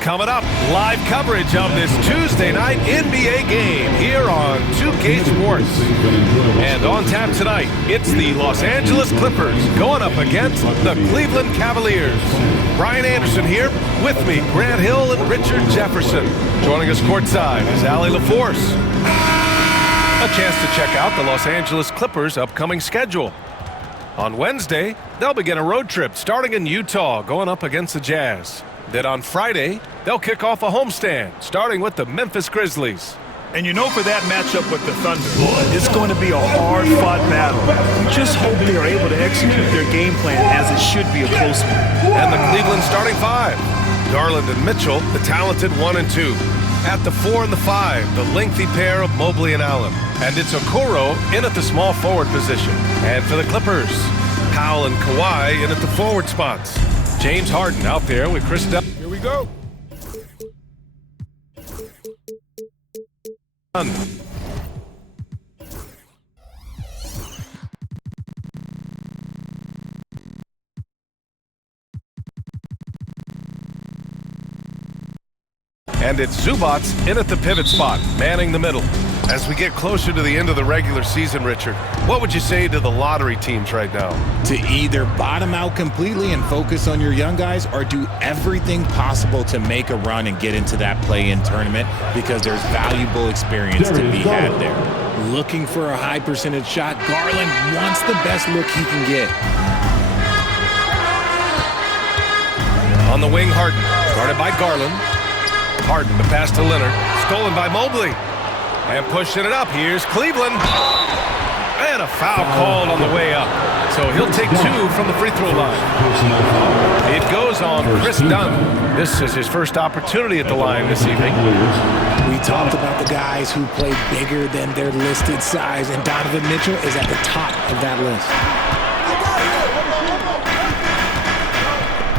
Coming up, live coverage of this Tuesday night NBA game here on 2K Sports. And on tap tonight, it's the Los Angeles Clippers going up against the Cleveland Cavaliers. Brian Anderson here, with me, Grant Hill and Richard Jefferson. Joining us courtside is Allie LaForce. A chance to check out the Los Angeles Clippers' upcoming schedule. On Wednesday, they'll begin a road trip starting in Utah, going up against the Jazz. Then on Friday, they'll kick off a homestand, starting with the Memphis Grizzlies. And you know, for that matchup with the Thunder, it's going to be a hard-fought battle. Just hope they are able to execute their game plan as it should be a close one. And the Cleveland starting five. Garland and Mitchell, the talented 1 and 2. At the 4 and the 5, the lengthy pair of Mobley and Allen. And it's Okoro in at the small forward position. And for the Clippers, Powell and Kawhi in at the forward spots. James Harden out there with Chris Dunn. Here we go. And it's Zubats in at the pivot spot, manning the middle. As we get closer to the end of the regular season, Richard, what would you say to the lottery teams right now? To either bottom out completely and focus on your young guys, or do everything possible to make a run and get into that play-in tournament, because there's valuable experience to be had there. Looking for a high percentage shot, Garland wants the best look he can get. On the wing, Harden, guarded by Garland. Harden, the pass to Leonard, stolen by Mobley. And pushing it up, here's Cleveland. And a foul called on the way up. So he'll take 2 from the free throw line. It goes on Chris Dunn. This is his first opportunity at the line this evening. We talked about the guys who play bigger than their listed size, and Donovan Mitchell is at the top of that list.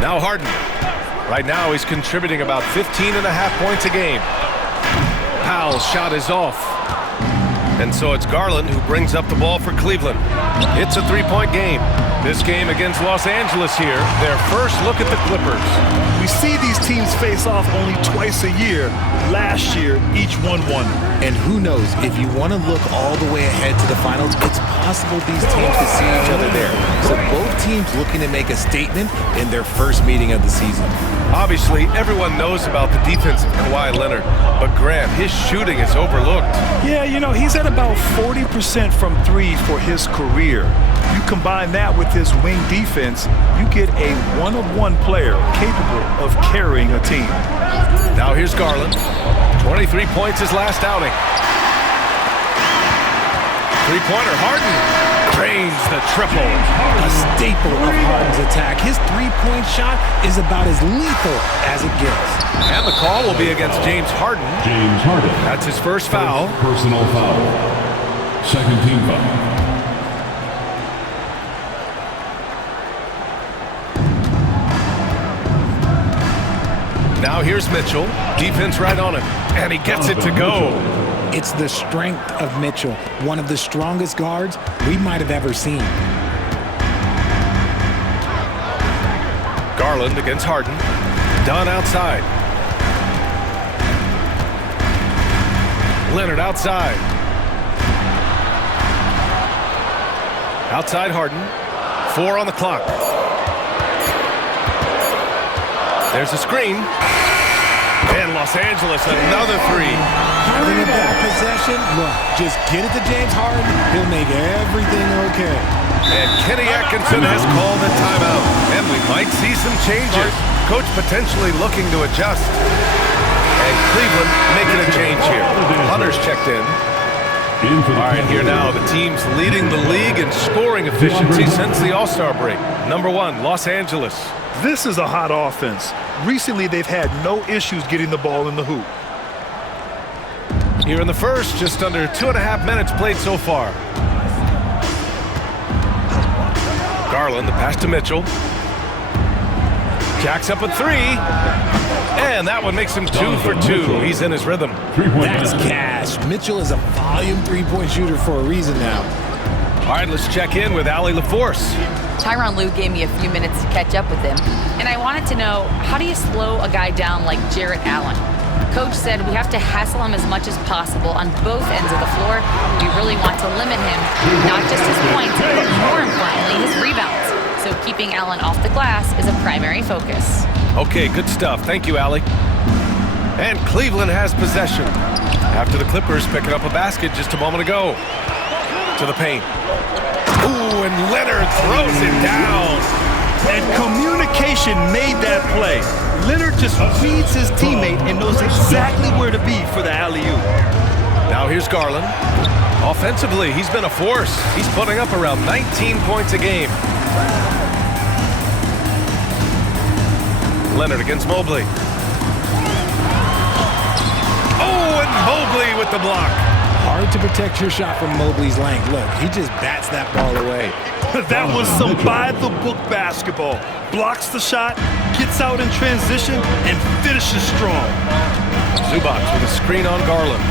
Now Harden. Right now he's contributing about 15.5 points a game. Powell's shot is off. And so it's Garland who brings up the ball for Cleveland. It's a 3-point game. This game against Los Angeles here, their first look at the Clippers. We see these teams face off only twice a year. Last year, each one won. And who knows, if you want to look all the way ahead to the finals, it's possible these teams could see each other there. So both teams looking to make a statement in their first meeting of the season. Obviously, everyone knows about the defense of Kawhi Leonard, but Grant, his shooting is overlooked. Yeah, you know, he's at about 40% from 3 for his career. You combine that with his wing defense, you get a one-of-one player capable of carrying a team. Now here's Garland. 23 points his last outing. Three-pointer, Harden drains the triple. A staple of Harden's attack. His three-point shot is about as lethal as it gets. And the call will be against James Harden. James Harden. That's his first foul. Personal foul. Second team foul. Now here's Mitchell. Defense right on him. And he gets it to go. It's the strength of Mitchell, one of the strongest guards we might have ever seen. Garland against Harden. Dunn outside. Leonard outside. Outside Harden. 4 on the clock. There's a screen. And Los Angeles, another 3. Having a bad possession, look, just get it to James Harden. He'll make everything okay. And Kenny Atkinson has called a timeout. And we might see some changes. Coach potentially looking to adjust. And Cleveland making a change here. Hunter's checked in. All right, here now, the teams leading the league in scoring efficiency since the All-Star break. Number 1, Los Angeles. This is a hot offense. Recently, they've had no issues getting the ball in the hoop. Here in the first, just under 2.5 minutes played so far. Garland, the pass to Mitchell. Jacks up a 3. And that one makes him 2 for 2. He's in his rhythm. That's cash. Mitchell is a volume three-point shooter for a reason now. All right, let's check in with Allie LaForce. Tyronn Lue gave me a few minutes to catch up with him, and I wanted to know, how do you slow a guy down like Jarrett Allen? Coach said we have to hassle him as much as possible on both ends of the floor. We really want to limit him, not just his points, but more importantly, his rebounds. So keeping Allen off the glass is a primary focus. Okay, good stuff. Thank you, Allie. And Cleveland has possession after the Clippers picking up a basket just a moment ago. To the paint. Ooh, and Leonard throws it down. And communication made that play. Leonard just reads his teammate and knows exactly where to be for the alley-oop. Now here's Garland. Offensively, he's been a force. He's putting up around 19 points a game. Leonard against Mobley. Oh, and Mobley with the block. Hard to protect your shot from Mobley's length. Look, he just bats that ball away. That was some by-the-book basketball. Blocks the shot, gets out in transition, and finishes strong. Zubac with a screen on Garland.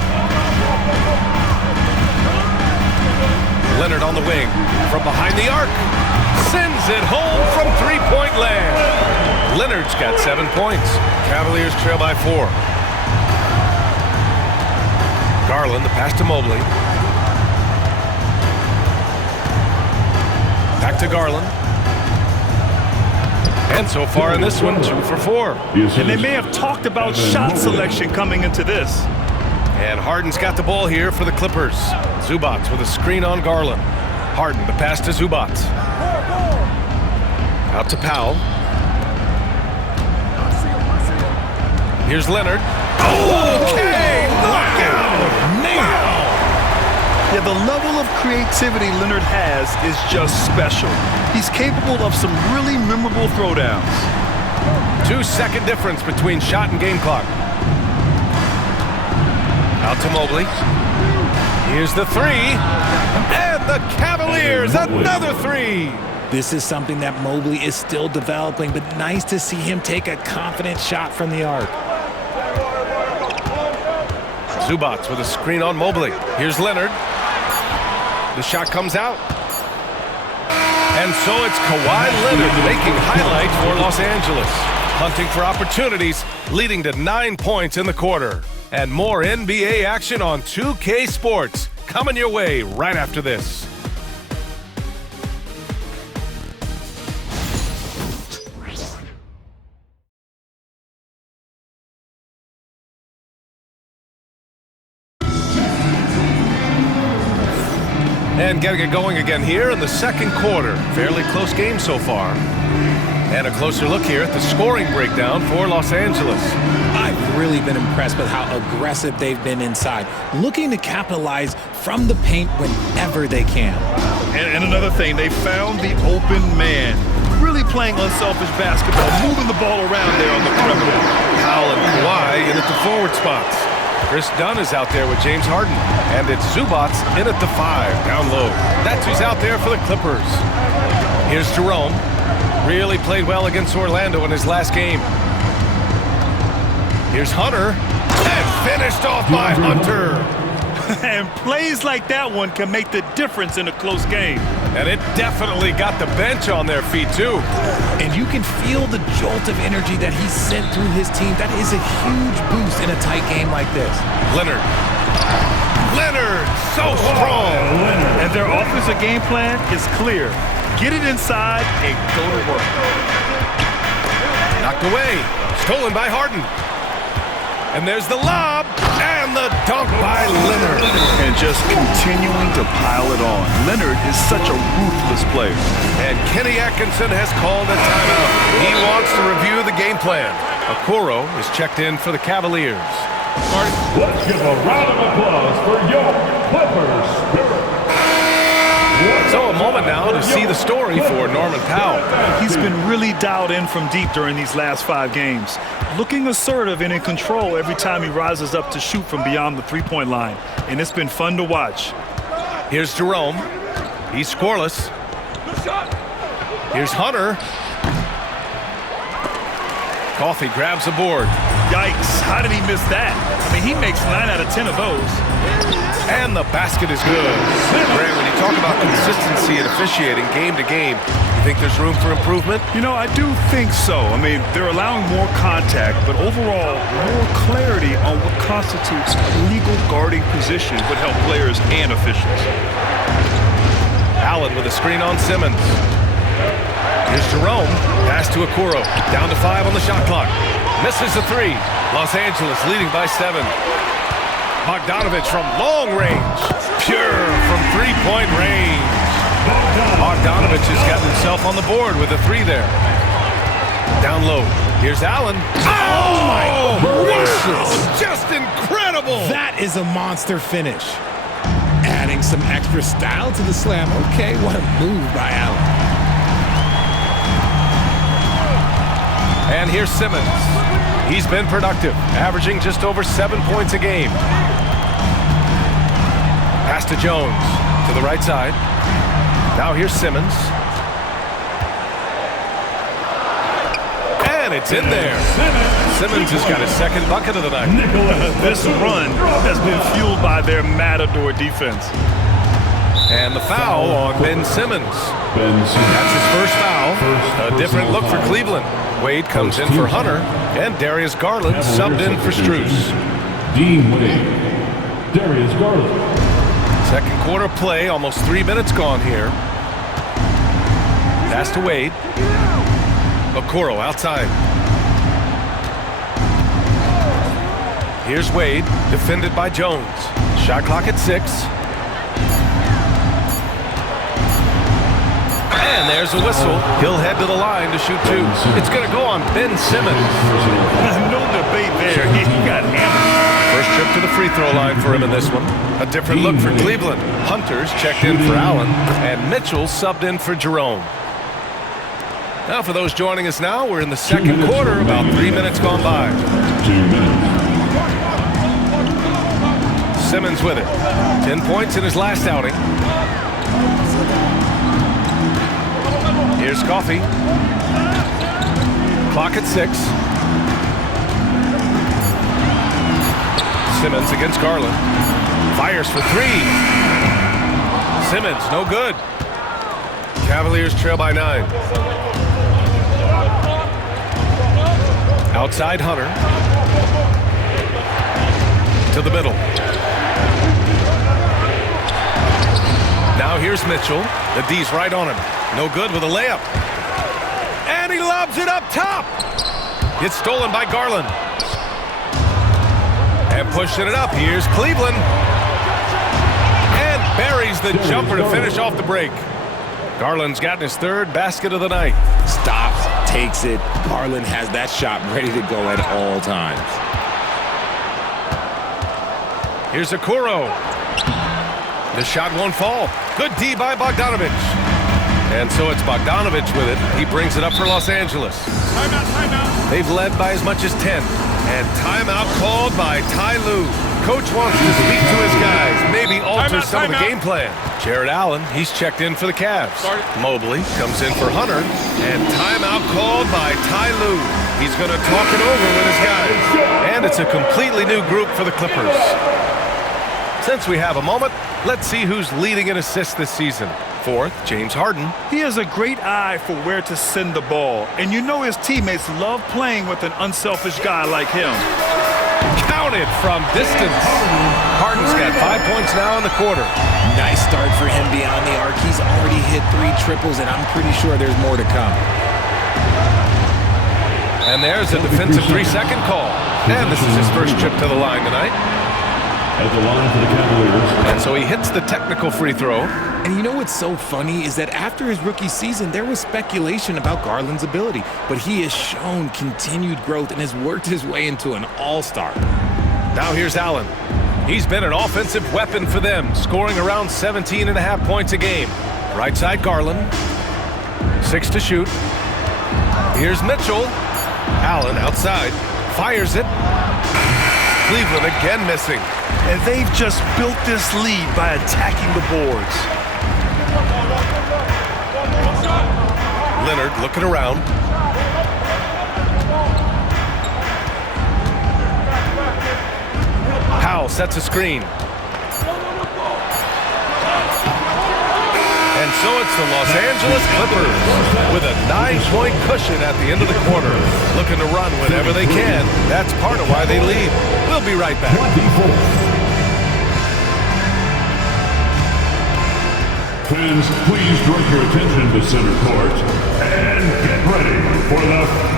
Leonard on the wing. From behind the arc. Sends it home from three-point land. Leonard's got 7 points. Cavaliers trail by 4. Garland, the pass to Mobley. Back to Garland. And so far in this one, 2 for 4. And they may have talked about shot selection coming into this. And Harden's got the ball here for the Clippers. Zubac with a screen on Garland. Harden, the pass to Zubac. Out to Powell. Here's Leonard. Okay, knockout! Wow! Yeah, the level of creativity Leonard has is just special. He's capable of some really memorable throwdowns. 2-second difference between shot and game clock. Out to Mobley. Here's the 3. And the Cavaliers, another 3. This is something that Mobley is still developing, but nice to see him take a confident shot from the arc. Zubac with a screen on Mobley. Here's Leonard. The shot comes out. And so it's Kawhi Leonard making highlights for Los Angeles. Hunting for opportunities, leading to 9 points in the quarter. And more NBA action on 2K Sports. Coming your way right after this. And getting it going again here in the second quarter. Fairly close game so far. And a closer look here at the scoring breakdown for Los Angeles. I've really been impressed with how aggressive they've been inside, looking to capitalize from the paint whenever they can. And another thing, they found the open man. Really playing unselfish basketball, moving the ball around there on the perimeter. Powell and Kawhi in at the forward spots. Chris Dunn is out there with James Harden. And it's Zubac in at the 5, down low. That's who's out there for the Clippers. Here's Jerome. Really played well against Orlando in his last game. Here's Hunter. And finished off by Hunter. And plays like that one can make the difference in a close game. And it definitely got the bench on their feet, too. And you can feel the jolt of energy that he sent through his team. That is a huge boost in a tight game like this. Leonard, so strong. And their offensive game plan is clear. Get it inside and go to work. Knocked away. Stolen by Harden. And there's the lob. And the dunk by Leonard. And just continuing to pile it on. Leonard is such a ruthless player. And Kenny Atkinson has called a timeout. He wants to review the game plan. Okoro is checked in for the Cavaliers. Let's give a round of applause for your Clippers Spirit. So a moment now to see the story for Norman Powell. He's been really dialed in from deep during these last 5 games. Looking assertive and in control every time he rises up to shoot from beyond the three-point line. And it's been fun to watch. Here's Jerome. He's scoreless. Here's Hunter. Coffey grabs the board. Yikes, how did he miss that? I mean, he makes 9 out of 10 of those. And the basket is good. Grant, when you talk about consistency and officiating game to game, you think there's room for improvement? You know, I do think so. I mean, they're allowing more contact, but overall, more clarity on what constitutes legal guarding position would help players and officials. Allen with a screen on Simmons. Here's Jerome. Pass to Okoro. Down to 5 on the shot clock. Misses the 3. Los Angeles leading by 7. Bogdanovich from long range. Pure from three-point range. Bogdanovich has gotten himself on the board with a 3 there. Down low. Here's Allen. Oh my gracious. Just incredible. That is a monster finish. Adding some extra style to the slam. Okay, what a move by Allen. And here's Simmons. He's been productive, averaging just over 7 points a game. Pass to Jones, to the right side. Now here's Simmons. And it's in there. Simmons has got his second bucket of the night. This run has been fueled by their matador defense. And the foul on Ben Simmons. That's his first foul. A different look for Cleveland. Wade comes in for Hunter, and Darius Garland subbed in for Strus. Dean Wade. Darius Garland. Second quarter play, almost 3 minutes gone here. Pass to Wade. Okoro outside. Here's Wade, defended by Jones. Shot clock at 6. And there's a whistle. He'll head to the line to shoot 2. It's going to go on Ben Simmons. No debate there. He got hammered. First trip to the free throw line for him in this one. A different look for Cleveland. Hunter's checked in for Allen, and Mitchell subbed in for Jerome. Now for those joining us now, we're in the second quarter, about 3 minutes gone by. 2 minutes. Simmons with it. 10 points in his last outing. Here's Coffey. Clock at 6. Simmons against Garland. Fires for 3. Simmons, no good. Cavaliers trail by 9. Outside Hunter. To the middle. Now here's Mitchell. The D's right on him. No good with a layup. And he lobs it up top. It's stolen by Garland. And pushing it up. Here's Cleveland. And buries the jumper to finish off the break. Garland's gotten his 3rd basket of the night. Stops, takes it. Garland has that shot ready to go at all times. Here's Okoro. The shot won't fall. Good D by Bogdanovich. And so it's Bogdanovich with it. He brings it up for Los Angeles. Timeout, timeout. They've led by as much as 10. And timeout called by Ty Lue. Coach wants to speak to his guys, maybe alter some of the game plan. Jared Allen, he's checked in for the Cavs. Mobley comes in for Hunter. And timeout called by Ty Lue. He's going to talk it over with his guys. And it's a completely new group for the Clippers. Since we have a moment, let's see who's leading in assists this season. 4th, James Harden. He has a great eye for where to send the ball. And you know his teammates love playing with an unselfish guy like him. Counted from distance. Harden's got 5 points now in the quarter. Nice start for him beyond the arc. He's already hit 3 triples, and I'm pretty sure there's more to come. And there's a defensive 3-second call. And this is his first trip to the line tonight. At the line for the Cavaliers. And so he hits the technical free throw. And you know what's so funny is that after his rookie season, there was speculation about Garland's ability, but he has shown continued growth and has worked his way into an all-star. Now here's Allen. He's been an offensive weapon for them, scoring around 17.5 points a game. Right side Garland. 6 to shoot. Here's Mitchell. Allen outside. Fires it. Cleveland again missing. And they've just built this lead by attacking the boards. Leonard looking around. sets a screen. And so it's the Los Angeles Clippers with a 9-point cushion at the end of the quarter. Looking to run whenever they can. That's part of why they lead. We'll be right back. Fans, please direct your attention to center court and get ready for the...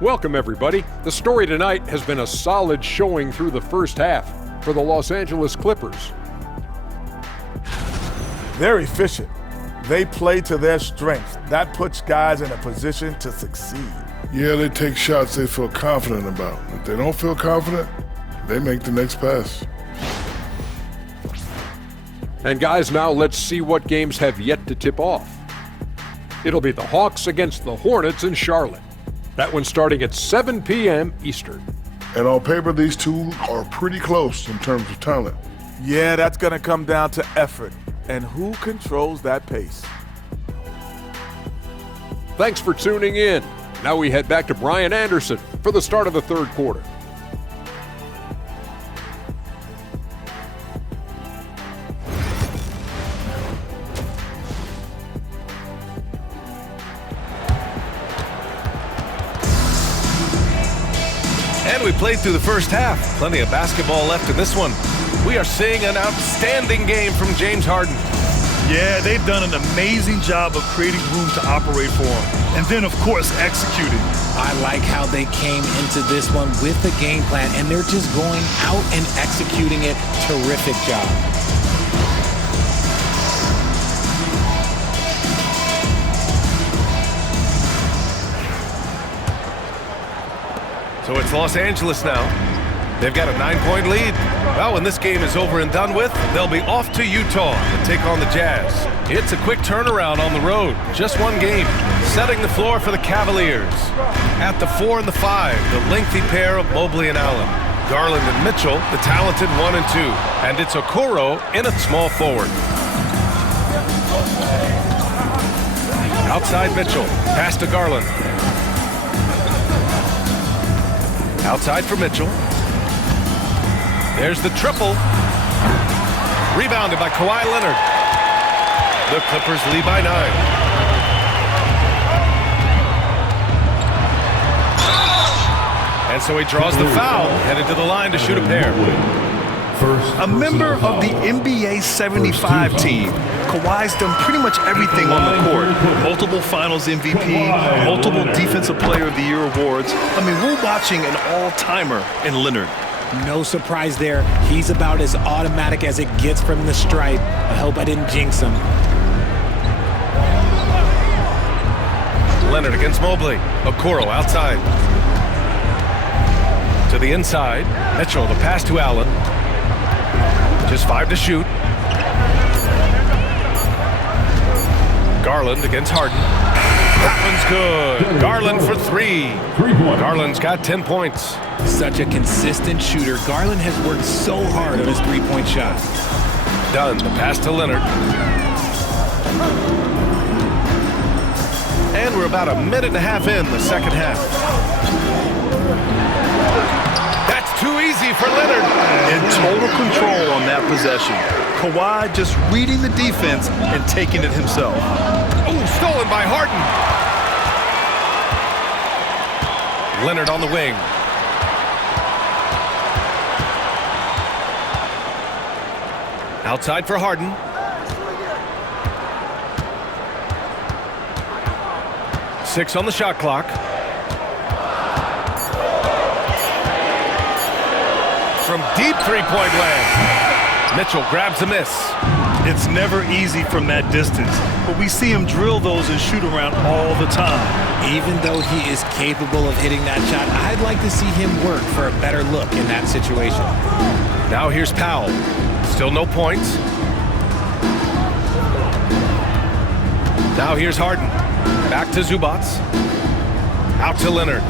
Welcome, everybody. The story tonight has been a solid showing through the first half for the Los Angeles Clippers. They're efficient. They play to their strengths. That puts guys in a position to succeed. Yeah, they take shots they feel confident about. If they don't feel confident, they make the next pass. And guys, now let's see what games have yet to tip off. It'll be the Hawks against the Hornets in Charlotte. That one's starting at 7 p.m. Eastern. And on paper, these two are pretty close in terms of talent. Yeah, that's going to come down to effort and who controls that pace. Thanks for tuning in. Now we head back to Brian Anderson for the start of the third quarter. And we played through the first half. Plenty of basketball left in this one. We are seeing an outstanding game from James Harden. Yeah, they've done an amazing job of creating room to operate for him. And then, of course, executing. I like how they came into this one with the game plan, and they're just going out and executing it. Terrific job. So it's Los Angeles now. They've got a 9-point lead. Well, when this game is over and done with, they'll be off to Utah to take on the Jazz. It's a quick turnaround on the road. Just one game. Setting the floor for the Cavaliers. At the 4 and the 5, the lengthy pair of Mobley and Allen. Garland and Mitchell, the talented 1 and 2. And it's Okoro in at small forward. Outside Mitchell. Pass to Garland. Outside for Mitchell. There's the triple. Rebounded by Kawhi Leonard. The Clippers lead by 9. And so he draws the foul, headed to the line to shoot a pair. A member of the NBA 75 team, Kawhi's done pretty much everything on the court. Multiple Finals MVP, multiple Defensive Player of the Year awards. I mean, we're watching an all-timer in Leonard. No surprise there. He's about as automatic as it gets from the stripe. I hope I didn't jinx him. Leonard against Mobley. Okoro outside. To the inside. Mitchell, the pass to Allen. Just 5 to shoot. Garland against Harden. That one's good. Garland for 3. Garland's got 10 points. Such a consistent shooter. Garland has worked so hard on his three-point shot. Done. The pass to Leonard. And we're about a minute and a half in the second half. That's too easy for Leonard. In total control on that possession. Kawhi just reading the defense and taking it himself. Oh, stolen by Harden. Leonard on the wing. Outside for Harden. Six on the shot clock. From deep three-point land. Mitchell grabs a miss. It's never easy from that distance, but we see him drill those and shoot around all the time. Even though he is capable of hitting that shot, I'd like to see him work for a better look in that situation. Now here's Powell. Still no points. Now here's Harden. Back to Zubac. Out to Leonard.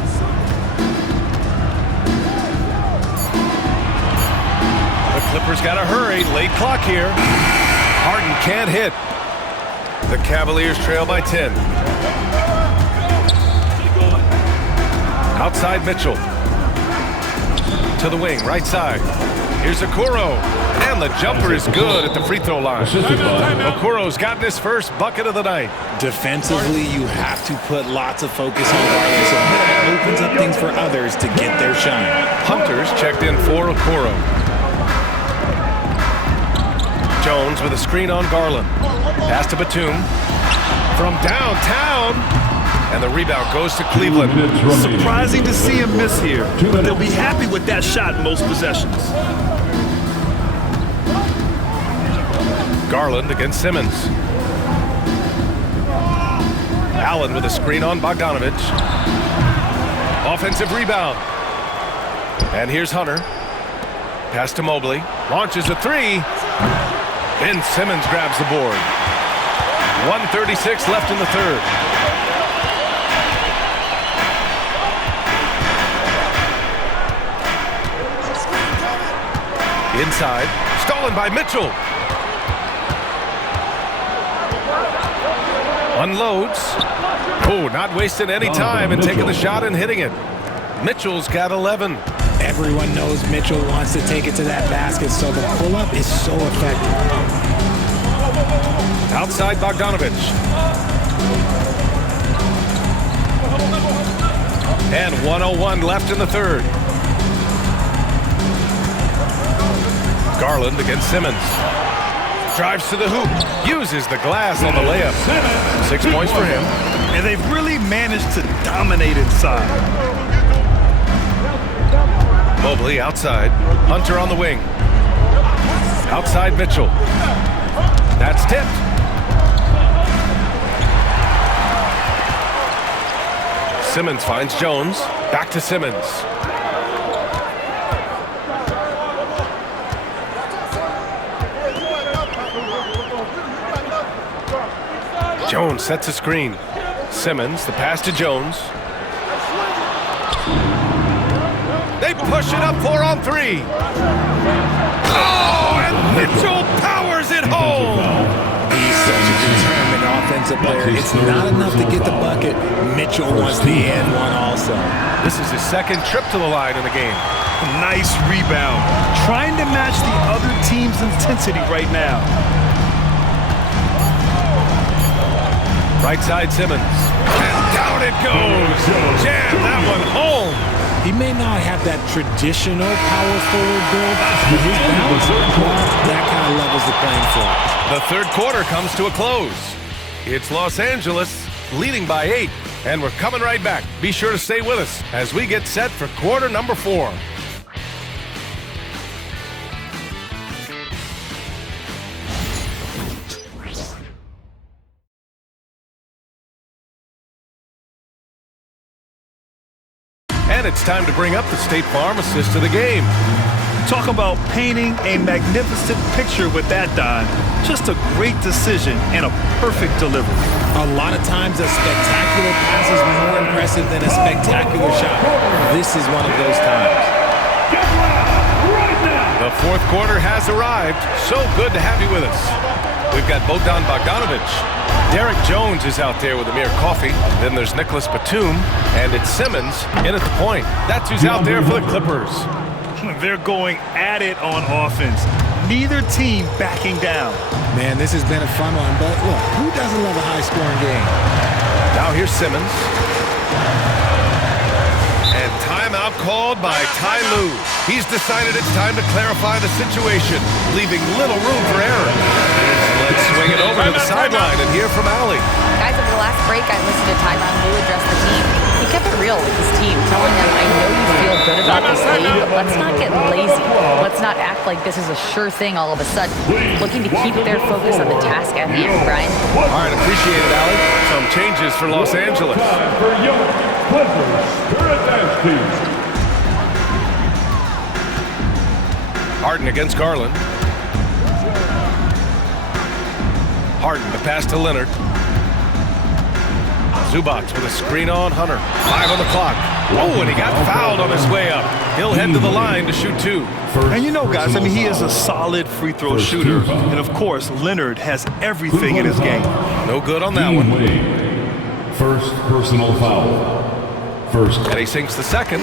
The Clippers got to hurry. Late clock here. Harden can't hit. The Cavaliers trail by 10. Outside Mitchell. To the wing, right side. Here's Okoro. And the jumper is good at the free throw line. Okoro's gotten his first bucket of the night. Defensively, you have to put lots of focus on Garland, so that opens up things for others to get their shine. Hunter's checked in for Okoro. Jones with a screen on Garland. Pass to Batum. From downtown. And the rebound goes to Cleveland. Surprising to see him miss here, but they'll be happy with that shot in most possessions. Garland against Simmons. Allen with a screen on Bogdanovich. Offensive rebound. And here's Hunter. Pass to Mobley. Launches a three. Ben Simmons grabs the board. 1:36 left in the third. Inside. Stolen by Mitchell. Unloads. Oh, not wasting any time and taking the shot and hitting it. Mitchell's got 11. Everyone knows Mitchell wants to take it to that basket, so the pull-up is so effective. Outside Bogdanovich. And 1:01 left in the third. Garland against Simmons. Drives to the hoop. Uses the glass on the layup. 6 points for him. And they've really managed to dominate inside. Mobley outside. Hunter on the wing. Outside Mitchell. That's tipped. Simmons finds Jones. Back to Simmons. Jones sets a screen. Simmons, the pass to Jones. They push it up 4-on-3. Oh, and Mitchell powers it home. He's such a determined offensive player. It's not enough to get the bucket. Mitchell wants the and one also. This is his second trip to the line in the game. Nice rebound. Trying to match the other team's intensity right now. Right side Simmons. And down it goes. Jam that one home. He may not have that traditional power forward build, but his balance, that kind of levels the playing field. The third quarter comes to a close. It's Los Angeles leading by 8, and we're coming right back. Be sure to stay with us as we get set for quarter number 4. And it's time to bring up the State Farm assist of the game. Talk about painting a magnificent picture with that dive. Just a great decision and a perfect delivery. A lot of times a spectacular pass is more impressive than a spectacular shot. This is one of those times. The fourth quarter has arrived. So good to have you with us. We've got Bogdan Bogdanovich. Derek Jones is out there with Amir Coffey. Then there's Nicholas Batum. And it's Simmons in at the point. That's who's out there for the Clippers. They're going at it on offense. Neither team backing down. Man, this has been a fun one, but look, who doesn't love a high-scoring game? Now here's Simmons. And timeout called by Ty Lue. He's decided it's time to clarify the situation, leaving little room for error. Let's swing it over to the sideline and hear from Allie. Guys, over the last break, I listened to Tyronn Lue address the team. He kept it real with his team, telling them, I know you feel good about this league, but let's not get lazy. Let's not act like this is a sure thing all of a sudden. Looking to keep their focus on the task at hand, Brian. All right, appreciate it, Allie. Some changes for Los Angeles. For young Clippers, Harden against Garland. Harden, the pass to Leonard. Zubac with a screen on Hunter. 5 on the clock. Oh, and he got fouled on his way up. He'll head to the line to shoot 2. And you know, guys, I mean, he is a solid free throw shooter. And, of course, Leonard has everything in his game. No good on that one. First personal foul. First. And he sinks the second.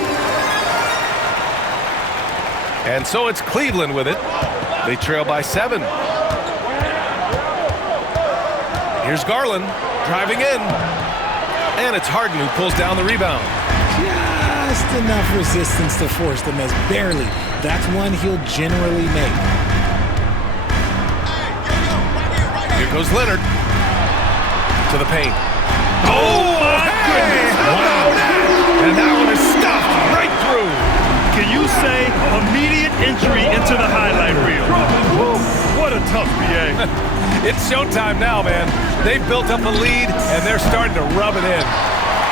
And so it's Cleveland with it. They trail by 7. Here's Garland driving in. And it's Harden who pulls down the rebound. Just enough resistance to force the miss. Barely. That's one he'll generally make. Here goes Leonard to the paint. Oh, my goodness. Wow. And that one is stuffed right through. Can you say immediate entry into the highlight reel? Woo, what a tough BA. It's showtime now, man. They've built up a lead, and they're starting to rub it in.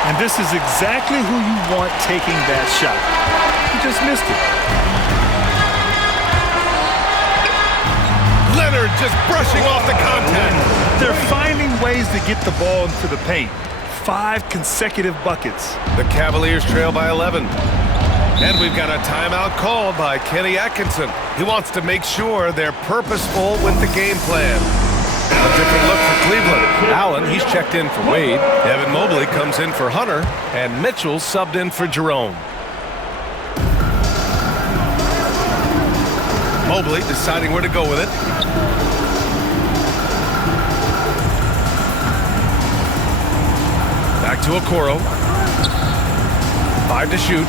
And this is exactly who you want taking that shot. He just missed it. Leonard just brushing off the contact. They're finding ways to get the ball into the paint. 5 consecutive buckets. The Cavaliers trail by 11. And we've got a timeout called by Kenny Atkinson. He wants to make sure they're purposeful with the game plan. A different look for Cleveland. Allen, he's checked in for Wade. Evan Mobley comes in for Hunter. And Mitchell subbed in for Jerome. Mobley deciding where to go with it. Back to Okoro. 5 to shoot.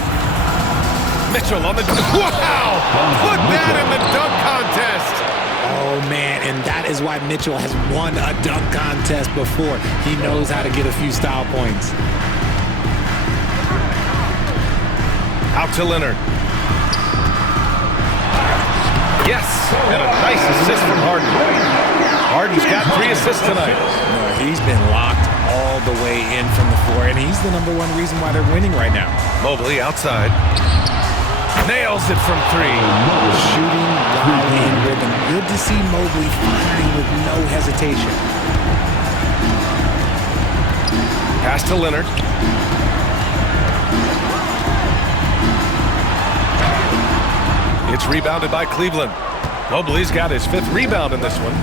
Mitchell on the... Wow! Put that in the dunk contest! Oh, man, and that is why Mitchell has won a dunk contest before. He knows how to get a few style points. Out to Leonard. Yes! And a nice assist from Harden. Harden's got 3 assists tonight. He's been locked all the way in from the floor, and he's the #1 reason why they're winning right now. Mobley outside. Nails it from 3. Shooting while in rhythm. Good to see Mobley firing with no hesitation. Pass to Leonard. It's rebounded by Cleveland. Mobley's got his 5th rebound in this one.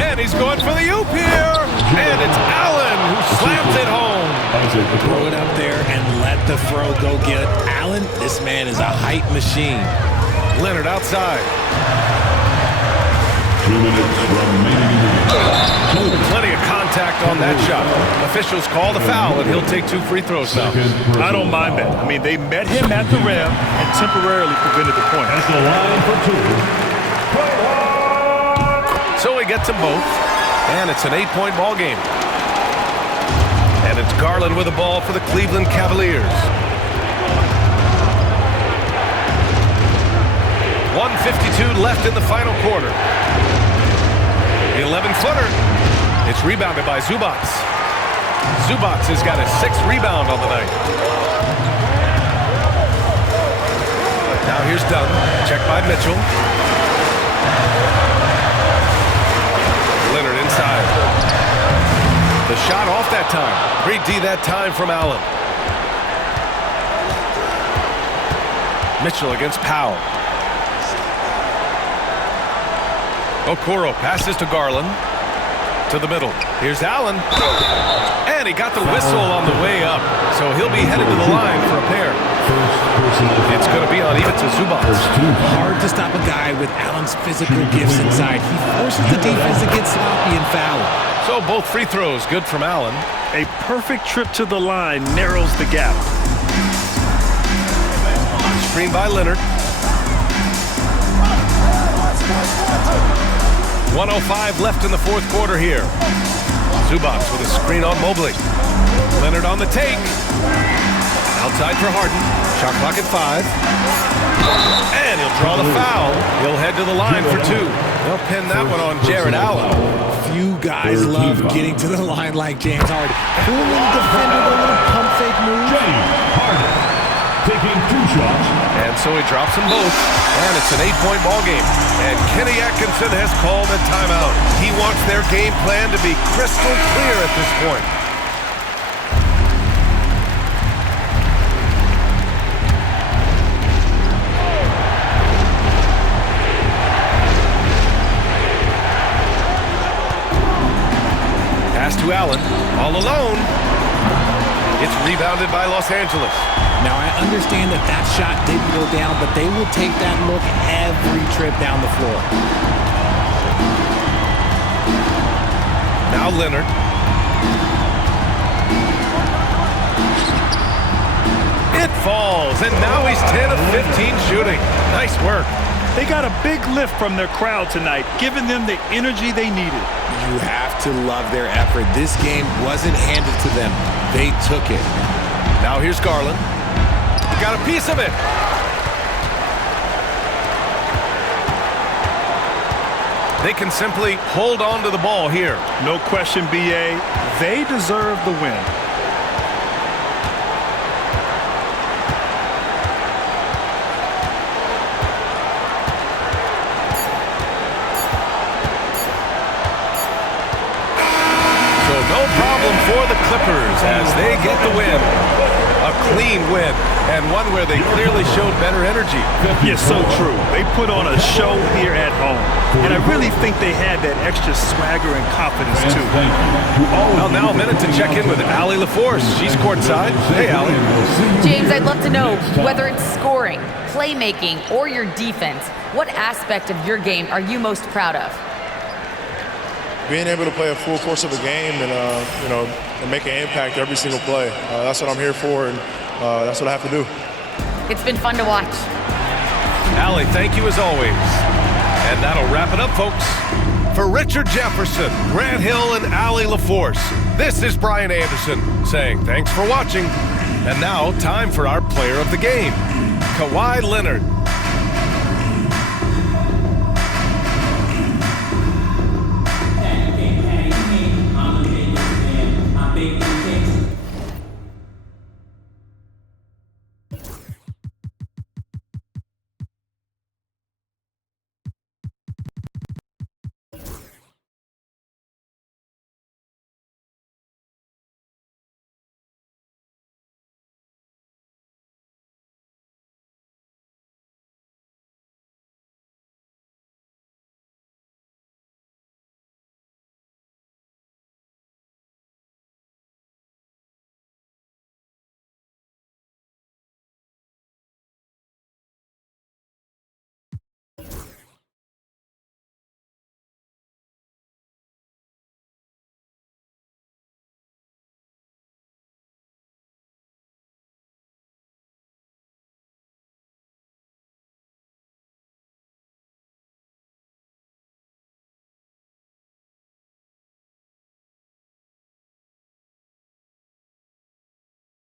And he's going for the oop here. And it's Allen who slams it home. Throw it up there and let the throw go get it. Allen, this man is a height machine. Leonard outside. 2 minutes remaining. Plenty of contact on that shot. Officials call the foul, and he'll take 2 free throws now. I don't mind that. I mean, they met him at the rim and temporarily prevented the point. At the line for 2. So he gets them both, and it's an 8-point ball game. And it's Garland with the ball for the Cleveland Cavaliers. 1:52 left in the final quarter. The 11-footer. It's rebounded by Zubac. Zubac has got his 6th rebound on the night. Now here's Dunn. Checked by Mitchell. Leonard inside. The shot off that time. 3D that time from Allen. Mitchell against Powell. Okoro passes to Garland. To the middle. Here's Allen. And he got the whistle on the way up. So he'll be headed to the line for a pair. It's going to be on even to Zubac. Hard to stop a guy with Allen's physical gifts inside. He forces the defense to get sloppy and foul. So both free throws good from Allen. A perfect trip to the line narrows the gap. Screen by Leonard. 1:05 left in the 4th quarter here. Zubac with a screen on Mobley. Leonard on the take. Outside for Harden. Shot clock at 5. And he'll draw the foul. He'll head to the line for 2. They'll pin that one on Jared Allen. Few guys love getting to the line like James Harden. Fooling the defender, the little pump fake move. James Harden taking 2 shots. And so he drops them both. And it's an 8-point ball game. And Kenny Atkinson has called a timeout. He wants their game plan to be crystal clear at this point. Pass to Allen, all alone. It's rebounded by Los Angeles. Now, I understand that that shot didn't go down, but they will take that look every trip down the floor. Now Leonard. It falls, and now he's 10 of 15 shooting. Nice work. They got a big lift from their crowd tonight, giving them the energy they needed. You have to love their effort. This game wasn't handed to them. They took it. Now here's Garland. Got a piece of it. They can simply hold on to the ball here. No question, B.A. They deserve the win. No problem for the Clippers as they get the win. A clean win, and one where they clearly showed better energy. Yes, so true. They put on a show here at home, and I really think they had that extra swagger and confidence, too. Well, now a minute to check in with Allie LaForce. She's courtside. Hey, Allie. James, I'd love to know, whether it's scoring, playmaking, or your defense, what aspect of your game are you most proud of? Being able to play a full course of a game and, and make an impact every single play. That's what I'm here for, and that's what I have to do. It's been fun to watch. Allie, thank you as always. And that'll wrap it up, folks. For Richard Jefferson, Grant Hill, and Allie LaForce, this is Brian Anderson saying thanks for watching. And now, time for our player of the game, Kawhi Leonard.